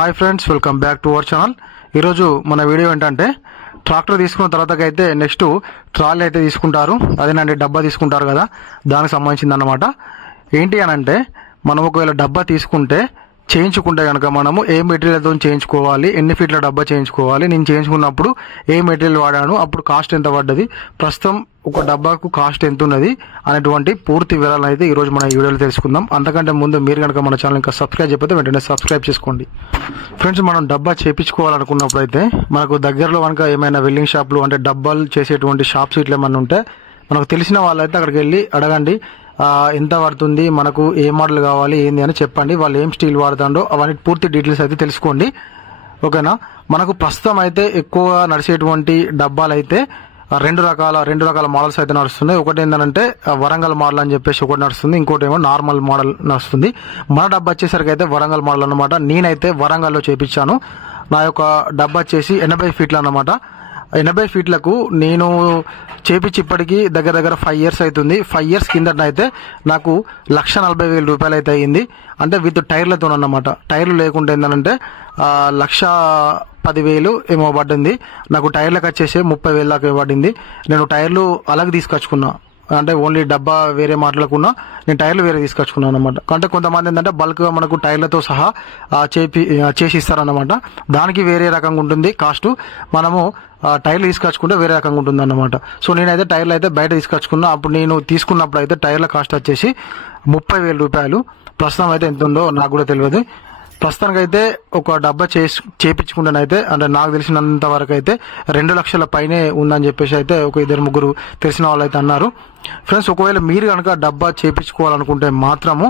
Hi friends welcome back to our channel ఈరోజు మన video ఏంటంటే ట్రాక్టర్ తీసుకున్న తర్వాత అయితే నెక్స్ట్ ట్రాలీ అయితే తీసుకుంటారు. అదేనండి డబ్బా తీసుకుంటారు కదా. దానికి సంబంధించింది అనమాట ఏంటి అని అంటే మనం ఒకవేళ డబ్బా తీసుకుంటే చేయించుకుంటే కనుక మనము ఏ మెటీరియల్తో చేయించుకోవాలి ఎన్ని ఫీట్ల డబ్బా చేయించుకోవాలి నేను చేయించుకున్నప్పుడు ఏ మెటీరియల్ వాడాను అప్పుడు కాస్ట్ ఎంత పడ్డది ప్రస్తుతం ఒక డబ్బాకు కాస్ట్ ఎంత ఉన్నది అనేటువంటి పూర్తి వివరాలు అయితే ఈరోజు మన ఈ వీడియోలో తెలుసుకుందాం. అంతకంటే ముందు మీరు కనుక మన ఛానల్ ఇంకా సబ్స్క్రైబ్ చెప్పితే వెంటనే సబ్స్క్రైబ్ చేసుకోండి. ఫ్రెండ్స్ మనం డబ్బా చేయించుకోవాలనుకున్నప్పుడు అయితే మనకు దగ్గరలో కనుక ఏమైనా వెల్డింగ్ షాప్లు అంటే డబ్బాలు చేసేటువంటి షాప్స్ ఇట్లా ఏమైనా ఉంటే మనకు తెలిసిన వాళ్ళైతే అక్కడికి వెళ్ళి అడగండి. ఎంత పడుతుంది మనకు ఏ మోడల్ కావాలి ఏంది అని చెప్పండి. వాళ్ళు ఏం స్టీల్ వాడుతుండో అవన్నీ పూర్తి డీటెయిల్స్ అయితే తెలుసుకోండి. ఓకేనా? మనకు ప్రస్తుతం అయితే ఎక్కువగా నడిచేటువంటి డబ్బాలు అయితే రెండు రకాల రెండు రకాల మోడల్స్ అయితే నడుస్తున్నాయి. ఒకటి ఏంటంటే వరంగల్ మోడల్ అని చెప్పేసి ఒకటి నడుస్తుంది. ఇంకోటి ఏమో నార్మల్ మోడల్ నడుస్తుంది. మన డబ్బా వచ్చేసరికి అయితే వరంగల్ మోడల్ అనమాట నేనైతే వరంగల్లో చేపించాను. నా యొక్క డబ్బా వచ్చేసి ఎనభై ఫీట్లు అనమాట ఎనభై ఫీట్లకు నేను చేపించి ఇప్పటికి దగ్గర దగ్గర ఫైవ్ ఇయర్స్ అవుతుంది ఫైవ్ ఇయర్స్ కిందట అయితే నాకు లక్ష నలభై వేల రూపాయలు అయితే అయ్యింది అంటే విత్ టైర్లతో అన్నమాట టైర్లు లేకుండా ఏంటంటే లక్ష పదివేలు ఏమో పడింది నాకు టైర్లకు వచ్చేసి ముప్పై వేల దాకా పడింది నేను టైర్లు అలాగే తీసుకొచ్చుకున్నా. అంటే ఓన్లీ డబ్బా వేరే మాట్లాడకుండా నేను టైర్లు వేరే తీసుకొచ్చుకున్నాను అనమాట అంటే కొంతమంది ఏంటంటే బల్క్గా మనకు టైర్లతో సహా చేపి చేసి ఇస్తారన్నమాట దానికి వేరే రకంగా ఉంటుంది కాస్ట్. మనము టైర్లు తీసుకొచ్చుకుంటే వేరే రకంగా ఉంటుంది అనమాట సో నేనైతే టైర్లు అయితే బయట తీసుకొచ్చుకున్నా. అప్పుడు నేను తీసుకున్నప్పుడు అయితే టైర్ల కాస్ట్ వచ్చేసి ముప్పై వేల రూపాయలు. ప్రస్తుతం అయితే ఎంత ఉందో నాకు కూడా తెలియదు. ప్రస్తుతానికైతే ఒక డబ్బా చేసి చేపించుకుంటానైతే అంటే నాకు తెలిసినంత వరకు అయితే రెండు లక్షల పైనే ఉందని చెప్పేసి అయితే ఒక ఇద్దరు ముగ్గురు తెలిసిన వాళ్ళు అయితే అన్నారు. ఫ్రెండ్స్ ఒకవేళ మీరు కనుక డబ్బా చేపించుకోవాలనుకుంటే మాత్రము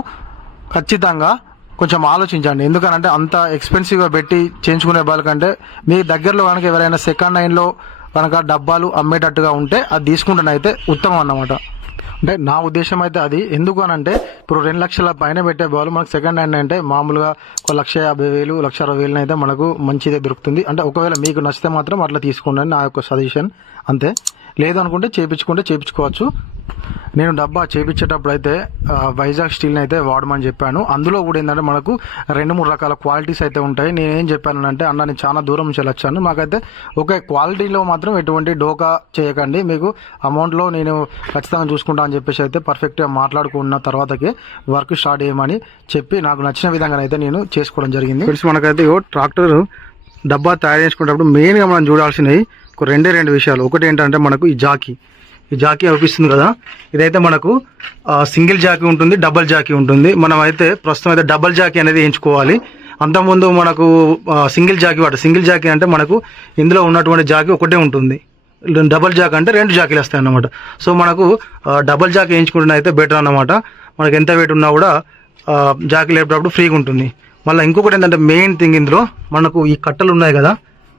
ఖచ్చితంగా కొంచెం ఆలోచించండి. ఎందుకనంటే అంత ఎక్స్పెన్సివ్గా పెట్టి చేయించుకునే వాళ్ళకంటే మీ దగ్గరలో కనుక ఎవరైనా సెకండ్ హ్యాండ్లో కనుక డబ్బాలు అమ్మేటట్టుగా ఉంటే అది తీసుకుంటేనైతే ఉత్తమం అన్నమాట. అంటే నా ఉద్దేశం అయితే అది. ఎందుకు అని అంటే ఇప్పుడు రెండు లక్షల పైన పెట్టే బాల్ మనకు సెకండ్ హ్యాండ్ అంటే మామూలుగా ఒక లక్ష యాభై వేలు లక్ష అరవై వేలు అయితే మనకు మంచిదే దొరుకుతుంది. అంటే ఒకవేళ మీకు నచ్చితే మాత్రం అట్లా తీసుకోండి అని నా యొక్క సజెషన్ అంతే. లేదనుకుంటే చేయించుకుంటే చేపించుకుంటే చేపించుకోవచ్చు. నేను డబ్బా చేపించేటప్పుడు అయితే వైజాగ్ స్టీల్ని అయితే వాడమని చెప్పాను. అందులో కూడా ఏంటంటే మనకు రెండు మూడు రకాల క్వాలిటీస్ అయితే ఉంటాయి. నేను ఏం చెప్పాను అంటే అన్న నేను చాలా దూరం నుంచి వచ్చాను. మాకైతే ఒకే క్వాలిటీలో మాత్రం ఎటువంటి డోకా చేయకండి. మీకు అమౌంట్లో నేను ఖచ్చితంగా చూసుకుంటా అని చెప్పేసి అయితే పర్ఫెక్ట్గా మాట్లాడుకున్న తర్వాతకి వర్క్ స్టార్ట్ చేయమని చెప్పి నాకు నచ్చిన విధంగా అయితే నేను చేసుకోవడం జరిగింది. ఫ్రెండ్స్ మనకైతే ట్రాక్టర్ డబ్బా తయారు చేసుకునేటప్పుడు మెయిన్గా మనం చూడాల్సినవి ఒక రెండే రెండు విషయాలు. ఒకటి ఏంటంటే మనకు ఈ జాకీ. ఈ జాకీ అవుపిస్తుంది కదా? ఇదైతే మనకు సింగిల్ జాకీ ఉంటుంది డబల్ జాకీ ఉంటుంది. మనం అయితే ప్రస్తుతం అయితే డబల్ జాకీ అనేది వేయించుకోవాలి అంతకుముందు మనకు సింగిల్ జాకీ వాటి సింగిల్ జాకీ అంటే మనకు ఇందులో ఉన్నటువంటి జాకీ ఒకటే ఉంటుంది. డబల్ జాక్ అంటే రెండు జాకీలు వస్తాయి అన్నమాట. సో మనకు డబల్ జాకీ వేయించుకుంటే అయితే బెటర్ అన్నమాట. మనకు ఎంత వెయిట్ ఉన్నా కూడా ఆ, జాకీ లేపేటప్పుడు ఫ్రీగా ఉంటుంది. మళ్ళీ ఇంకొకటి ఏంటంటే మెయిన్ థింగ్ ఇందులో మనకు ఈ కట్టలు ఉన్నాయి కదా?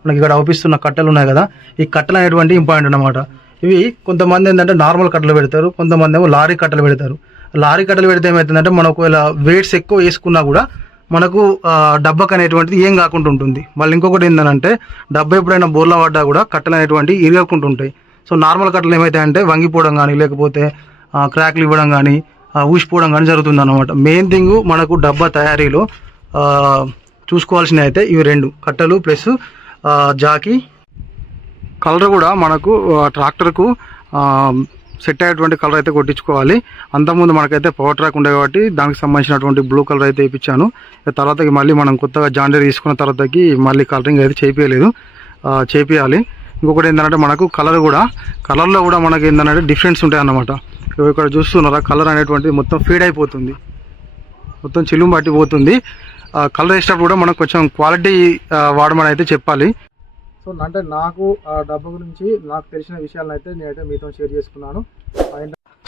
మనకి ఇక్కడ అవుపిస్తున్న కట్టలు ఉన్నాయి కదా? ఈ కట్టలు అనేటువంటి ఇంపార్టెంట్ అన్నమాట. ఇవి కొంతమంది ఏంటంటే నార్మల్ కట్టలు పెడతారు కొంతమంది ఏమో లారీ కట్టలు పెడతారు. లారీ కట్టలు పెడితే ఏమవుతుందంటే మనం ఒకవేళ వెయిట్స్ ఎక్కువ వేసుకున్నా కూడా మనకు డబ్బకు అనేటువంటిది ఏం కాకుండా ఉంటుంది. మళ్ళీ ఇంకొకటి ఏంటంటే డబ్బా ఎప్పుడైనా బోర్లా పడ్డా కూడా కట్టలు అనేటువంటివి ఇరగకుండా ఉంటాయి. సో నార్మల్ కట్టలు ఏమవుతాయంటే వంగిపోవడం కానీ లేకపోతే క్రాక్లు ఇవ్వడం కానీ ఊసిపోవడం కానీ జరుగుతుంది అనమాట మెయిన్ థింగ్ మనకు డబ్బా తయారీలో చూసుకోవాల్సినవి అయితే ఇవి రెండు. కట్టలు ప్లస్ జాకీ కలర్ కూడా మనకు ట్రాక్టర్కు సెట్ అయ్యేటువంటి కలర్ అయితే కొట్టించుకోవాలి. అంతకుముందు మనకైతే పవర్ ట్రాక్ ఉండే కాబట్టి దానికి సంబంధించినటువంటి బ్లూ కలర్ అయితే ఇప్పించాను తర్వాత తర్వాతకి మళ్ళీ మనం కొత్తగా జాండర్ తీసుకున్న తర్వాతకి మళ్ళీ కలరింగ్ అయితే చేపించలేదు చేపియాలి. ఇంకొకటి ఏంటంటే మనకు కలర్ కూడా కలర్లో కూడా మనకి ఏంటంటే డిఫరెన్స్ ఉంటాయి అన్నమాట ఇక్కడ చూస్తున్నారా? కలర్ అనేటువంటిది మొత్తం ఫీడ్ అయిపోతుంది. మొత్తం చిలుము బట్టి పోతుంది కలర్ వేసినప్పుడు కూడా మనకు కొంచెం క్వాలిటీ వాడమని అయితే చెప్పాలి. సో అంటే నాకు ఆ డబ్బు గురించి నాకు తెలిసిన విషయాలను అయితే నేనైతే మీతో షేర్ చేసుకున్నాను.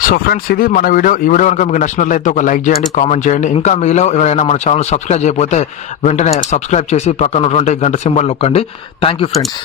సో ఫ్రెండ్స్ ఇది మన వీడియో. ఈ వీడియో కనుక మీకు నచ్చినట్లయితే ఒక లైక్ చేయండి కామెంట్ చేయండి. ఇంకా మీలో ఎవరైనా మన ఛానల్ సబ్స్క్రైబ్ చేయకపోతే వెంటనే సబ్స్క్రైబ్ చేసి పక్కన ఉన్నటువంటి గంట సింబల్ నొక్కండి. Thank you friends